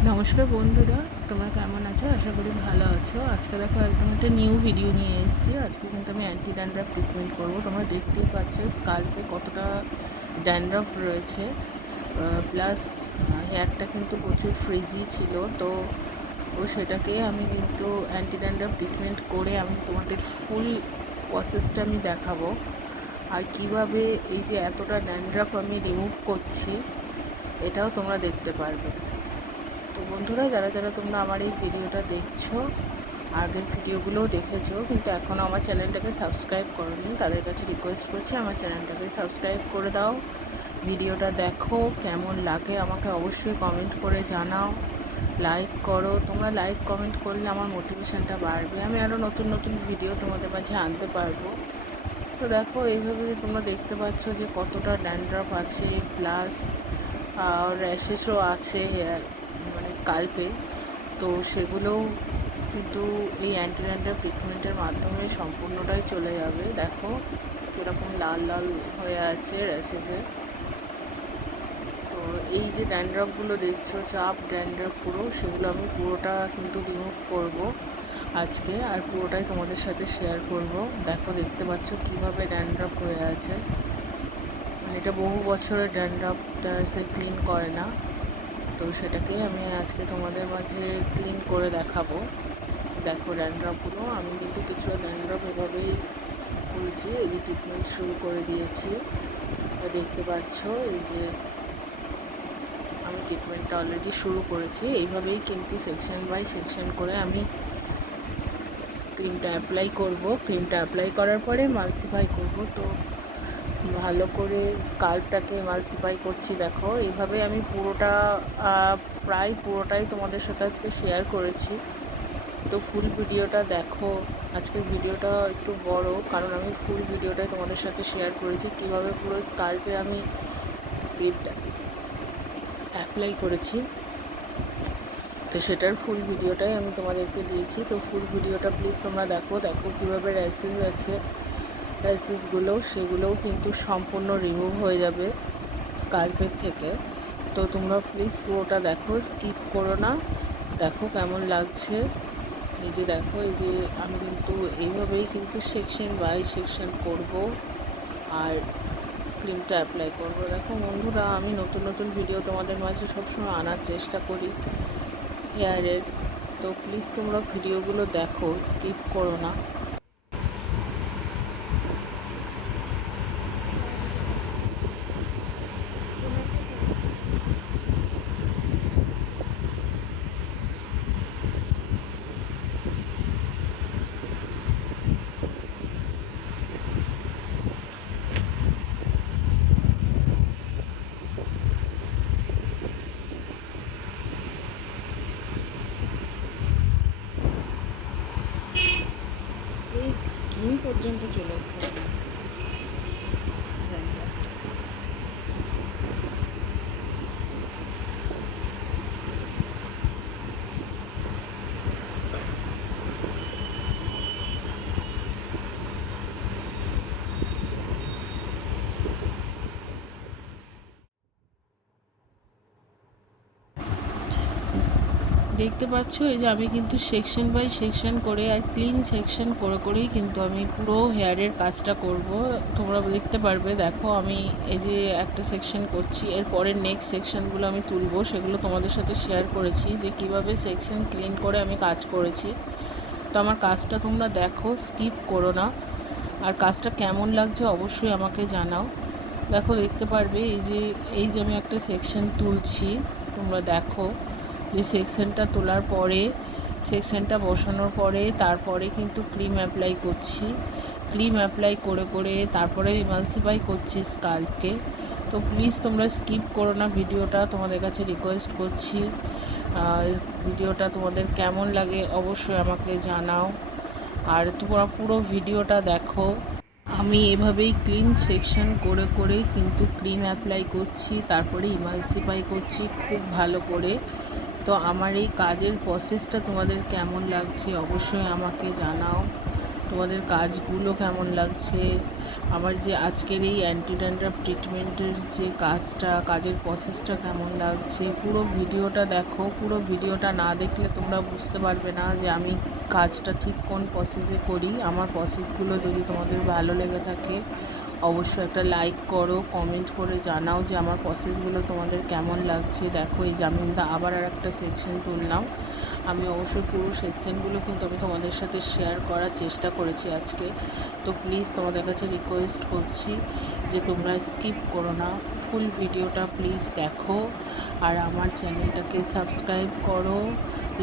নমস্কার বন্ধুরা, তোমরা কেমন আছো? আশা করি ভালো আছো। আজকে দেখো একদম একটা নিউ ভিডিও নিয়ে এসেছি। আজকে কিন্তু আমি অ্যান্টি ড্যান্ড্রাফ ট্রিটমেন্ট করবো। তোমরা দেখতেই পাচ্ছ স্কাল্পে কতটা ড্যান্ড্রাফ রয়েছে, প্লাস হেয়ারটা কিন্তু প্রচুর ফ্রিজি ছিল। তো সেটাকে আমি কিন্তু অ্যান্টি ড্যান্ড্রাফ ট্রিটমেন্ট করে আমি তোমাদের ফুল প্রসেসটা আমি দেখাবো। আর কিভাবে এই যে এতটা ড্যান্ড্রাফ আমি রিমুভ করছি এটাও তোমরা দেখতে পারবে। তো বন্ধুরা, যারা যারা তোমরা আমার এই ভিডিওটা দেখছো, আগের ভিডিওগুলোও দেখেছো কিন্তু এখনও আমার চ্যানেলটাকে সাবস্ক্রাইব করোনি, তাদের কাছে রিকোয়েস্ট করছি আমার চ্যানেলটাকে সাবস্ক্রাইব করে দাও। ভিডিওটা দেখো, কেমন লাগে আমাকে অবশ্যই কমেন্ট করে জানাও। লাইক করো, তোমরা লাইক কমেন্ট করলে আমার মোটিভেশনটা বাড়বে, আমি আরও নতুন নতুন ভিডিও তোমাদের মাঝে আনতে পারবো। তো দেখো এইভাবে তোমরা দেখতে পাচ্ছ যে কতটা ড্যান্ড্রাফ আছে, প্লাস র্যাশেসও আছে মানে স্কাল্পে। তো সেগুলোও কিন্তু এই অ্যান্টি ড্যান্ড্রাফ ট্রিটমেন্টের মাধ্যমে সম্পূর্ণটাই চলে যাবে। দেখো এরকম লাল লাল হয়ে আছে র্যাশেসে। তো এই যে ড্যান্ড্রাফগুলো দেখছো, চাপ ড্যান্ড্রাফ পুরো, সেগুলো আমি পুরোটা কিন্তু রিমুভ করব আজকে, আর পুরোটাই তোমাদের সাথে শেয়ার করব। দেখো দেখতে পাচ্ছ কীভাবে ড্যান্ড্রাফ হয়ে আছে, মানে এটা বহু বছরের ড্যান্ড্রাফটা সে ক্লিন করে না। তো সেটাকে আমি আজকে তোমাদের মাঝে ক্লিন করে দেখাবো। দেখো ড্যান্ড্রাফগুলো, আমি কিন্তু কিছুটা ড্যান্ড্রাফ এভাবেই করেছি। এই যে ট্রিটমেন্ট শুরু করে দিয়েছি, দেখতে পাচ্ছ এই যে আমি ট্রিটমেন্টটা অলরেডি শুরু করেছি। এইভাবেই কিন্তু সেকশন বাই সেকশন করে আমি ক্রিমটা অ্যাপ্লাই করব। ক্রিমটা অ্যাপ্লাই করার পরে মালসিফাই করব। তো ভালো করে স্কাল্পটাকে মালসিফাই করছি। দেখো এইভাবে আমি পুরোটা প্রায় পুরোটাই তোমাদের সাথে আজকে শেয়ার করেছি। তো ফুল ভিডিওটা দেখো। আজকের ভিডিওটা একটু বড়, কারণ আমি ফুল ভিডিওটাই তোমাদের সাথে শেয়ার করেছি কীভাবে পুরো স্কাল্পে আমি ক্রিমটা অ্যাপ্লাই করেছি। তো সেটার ফুল ভিডিওটাই আমি তোমাদেরকে দিয়েছি। তো ফুল ভিডিওটা প্লিজ তোমরা দেখো। দেখো কীভাবে র্যাশেস আছে, র্যাশেসগুলো সেগুলোও কিন্তু সম্পূর্ণ রিমুভ হয়ে যাবে স্কাল্পের থেকে। তো তোমরা প্লিজ পুরোটা দেখো, স্কিপ করো না। দেখো কেমন লাগছে। এই যে দেখো, এই যে আমি কিন্তু এইভাবেই কিন্তু সেকশন বাই সেকশন করব আর ক্রিমটা অ্যাপ্লাই করব। দেখো বন্ধুরা, আমি নতুন নতুন ভিডিও তোমাদের মাঝে সবসময় আনার চেষ্টা করি হেয়ারের। তো প্লিজ তোমরা ভিডিওগুলো দেখো, স্কিপ করো না। এই স্কিন পর্যন্ত চলে এসেছে। দেখতে পাচ্ছ এই যে আমি কিন্তু সেকশন বাই সেকশন করে আর ক্লিন সেকশন করে করেই কিন্তু আমি পুরো হেয়ারের কাজটা করব। তোমরা দেখতে পারবে। দেখো আমি এই যে একটা সেকশন করছি, এর পরের নেক্সট সেকশনগুলো আমি তুলবো, সেগুলো তোমাদের সাথে শেয়ার করেছি যে কিভাবে সেকশন ক্লিন করে আমি কাজ করেছি। তো আমার কাজটা তোমরা দেখো, স্কিপ করো না। আর কাজটা কেমন লাগছে অবশ্যই আমাকে জানাও। দেখো দেখতে পারবে এই যে আমি একটা সেকশন তুলছি, তোমরা দেখো যে সেকশনটা তোলার পরে, সেকশনটা বসানোর পরে তারপরে কিন্তু ক্রিম অ্যাপ্লাই করছি। ক্রিম অ্যাপ্লাই করে করে তারপরে ইমালসিফাই করছি স্কাল্পকে। তো প্লিজ তোমরা স্কিপ করো না ভিডিওটা, তোমাদের কাছে রিকোয়েস্ট করছি। ভিডিওটা তোমাদের কেমন লাগে অবশ্যই আমাকে জানাও। আর তোমরা পুরো ভিডিওটা দেখো। আমি এভাবেই ক্লিন সেকশন করে করে কিন্তু ক্রিম অ্যাপ্লাই করছি, তারপরে ইমালসিফাই করছি খুব ভালো করে। তো আমার এই কাজের প্রসেসটা তোমাদের কেমন লাগছে অবশ্যই আমাকে জানাও। তোমাদের কাজগুলো কেমন লাগছে, আমার যে আজকের এই অ্যান্টি ড্যান্ড্রাফ ট্রিটমেন্টের যে কাজের প্রসেসটা কেমন লাগছে, পুরো ভিডিওটা দেখো। পুরো ভিডিওটা না দেখলে তোমরা বুঝতে পারবে না যে আমি কাজটা ঠিক কোন প্রসেসে করি। আমার প্রসেসগুলো যদি তোমাদের ভালো লেগে থাকে অবশ্যই একটা লাইক করো, কমেন্ট করে জানাও যে আমার প্রসেসগুলো তোমাদের কেমন লাগছে। দেখো এই যে আমি কিন্তু আবার আর একটা সেকশন তুললাম। আমি অবশ্যই পুরো সেকশনগুলো কিন্তু আমি তোমাদের সাথে শেয়ার করার চেষ্টা করেছি আজকে। তো প্লিজ তোমাদের কাছে রিকোয়েস্ট করছি যে তোমরা স্কিপ করো না, ফুল ভিডিওটা প্লিজ দেখো। আর আমার চ্যানেলটাকে সাবস্ক্রাইব করো,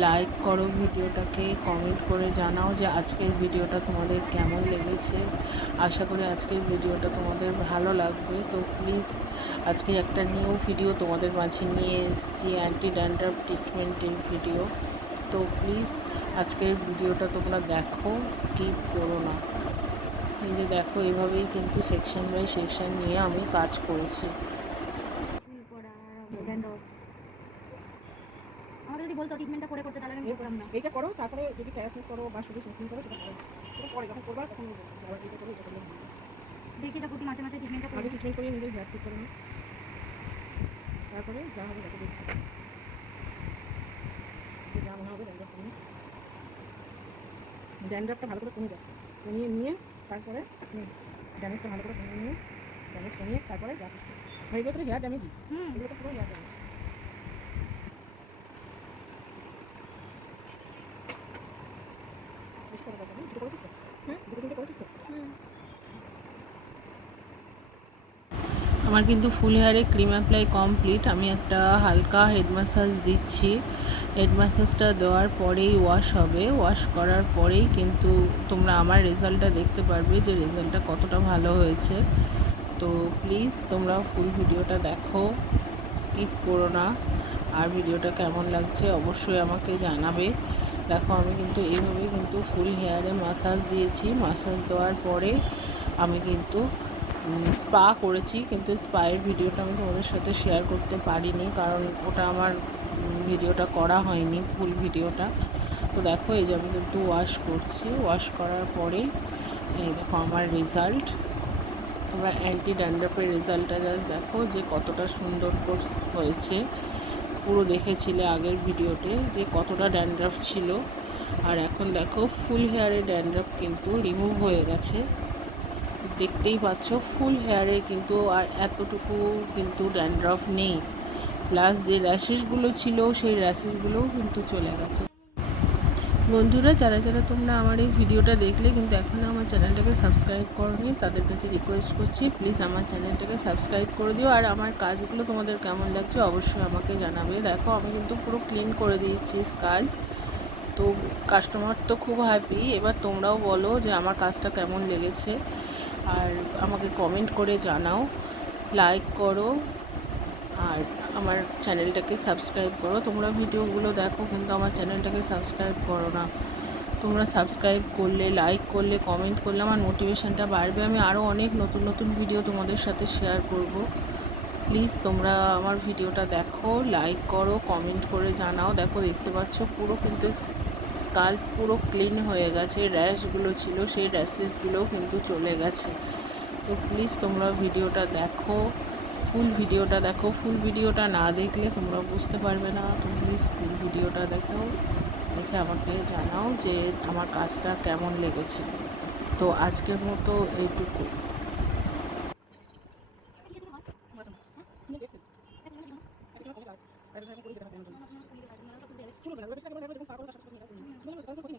লাইক করো ভিডিওটাকে, কমেন্ট করে জানাও যে আজকের ভিডিওটা তোমাদের কেমন লেগেছে। আশা করি আজকের ভিডিওটা তোমাদের ভালো লাগবে। তো প্লিজ আজকে একটা নিউ ভিডিও তোমাদের মাঝে নিয়ে এসেছি, অ্যান্টি ড্যান্ড্রাফ ট্রিটমেন্টের ভিডিও। তো প্লিজ আজকের ভিডিওটা তোমরা দেখো, স্কিপ করো না। এই যে দেখো এইভাবেই কিন্তু সেকশন বাই সেকশন নিয়ে আমি কাজ করেছি। আমাকে যদি বলতো ট্রিটমেন্টটা করে করতে তাহলে আমি করতাম না। এইটা করো, তারপরে যদি ক্যারাসমেন্ট করো বা শুধু স্মোকিং করো সেটা পরে, সেটা পরে যখন করবা তখন আবার এটা করো, এটা করলে দেখি এটা প্রতি মাসে মাসে ট্রিটমেন্টটা আগে করি। ট্রিটমেন্ট করিয়ে নিজের হেয়ার ঠিক করে নাও, তারপরে যা হবে দেখে দিচ্ছি, যা মনে হবে ড্যান্ড্রাফ কমিয়ে, ড্যান্ড্রাফটা ভালো করে কমে যায়, কমিয়ে নিয়ে তারপরে ড্যামেজটা ভালো করে কমিয়ে নিয়ে, ড্যামেজ কমিয়ে তারপরে যা কিছু এগুলো তো হেয়ার ড্যামেজই, এগুলো তো পুরো হেয়ার ড্যামেজ। বেশ করে দেখো, দুটো করেছিস তো? দুটো তিনটে করেছিস তো? আমার কিন্তু ফুল হেয়ারে ক্রিম অ্যাপ্লাই কমপ্লিট। আমি একটা হালকা হেড ম্যাসাজ দিচ্ছি। হেড ম্যাসাজটা দেওয়ার পরেই ওয়াশ হবে। ওয়াশ করার পরেই কিন্তু তোমরা আমার রেজাল্টটা দেখতে পারবে যে রেজাল্টটা কতটা ভালো হয়েছে। তো প্লিজ তোমরা ফুল ভিডিওটা দেখো, স্কিপ করো না। আর ভিডিওটা কেমন লাগছে অবশ্যই আমাকে জানাবে। দেখো আমি কিন্তু এইভাবে কিন্তু ফুল হেয়ারে ম্যাসাজ দিয়েছি। ম্যাসাজ দেওয়ার পরে আমি কিন্তু স্পা করেছি, কিন্তু স্পায়ের ভিডিওটা আমি তোমাদের সাথে শেয়ার করতে পারিনি, কারণ ওটা আমার ভিডিওটা করা হয়নি ফুল ভিডিওটা। তো দেখো এই যে আমি কিন্তু ওয়াশ করছি। ওয়াশ করার পরে এই দেখো আমার রেজাল্ট। তোমরা অ্যান্টি ড্যান্ড্রাফের রেজাল্টটা দেখো যে কতটা সুন্দর হয়েছে। পুরো দেখেছিলে আগের ভিডিওতে যে কতটা ড্যান্ড্রাফ ছিল, আর এখন দেখো ফুল হেয়ারে ড্যান্ড্রাফ কিন্তু রিমুভ হয়ে গেছে। দেখতেই পাচ্ছ ফুল হেয়ারে কিন্তু আর এতটুকু কিন্তু ড্যান্ড্রাফ নেই। প্লাস যে র্যাশেসগুলো ছিল সেই র্যাশেসগুলোও কিন্তু চলে গেছে। বন্ধুরা যারা যারা তোমরা আমার এই ভিডিওটা দেখলে কিন্তু এখনও আমার চ্যানেলটাকে সাবস্ক্রাইব করোনি, তাদের কাছে রিকোয়েস্ট করছি প্লিজ আমার চ্যানেলটাকে সাবস্ক্রাইব করে দিও। আর আমার কাজগুলো তোমাদের কেমন লাগছে অবশ্যই আমাকে জানাবে। দেখো আমি কিন্তু পুরো ক্লিন করে দিয়েছি স্কাল। তো কাস্টমার তো খুব হ্যাপি। এবার তোমরাও বলো যে আমার কাজটা কেমন লেগেছে, আর আমাকে কমেন্ট করে জানাও, লাইক করো, আর আমার চ্যানেলটাকে সাবস্ক্রাইব করো। তোমরা ভিডিওগুলো দেখো কিন্তু আমার চ্যানেলটাকে সাবস্ক্রাইব করো না। তোমরা সাবস্ক্রাইব করলে, লাইক করলে, কমেন্ট করলে আমার মোটিভেশনটা বাড়বে। আমি আরও অনেক নতুন নতুন ভিডিও তোমাদের সাথে শেয়ার করব। প্লিজ তোমরা আমার ভিডিওটা দেখো, লাইক করো, কমেন্ট করে জানাও। দেখো দেখতে পাচ্ছ পুরো কিন্তু স্কাল্প পুরো ক্লিন হয়ে গেছে। র্যাশগুলো ছিল সেই র্যাশেসগুলোও কিন্তু চলে গেছে। তো প্লিজ তোমরা ভিডিওটা দেখো, ফুল ভিডিওটা দেখো। ফুল ভিডিওটা না দেখলে তোমরা বুঝতে পারবে না। তো প্লিজ ফুল ভিডিওটা দেখো, দেখে আমাকে জানাও যে আমার কাজটা কেমন লেগেছে। তো আজকের মতো এইটুকু। চলো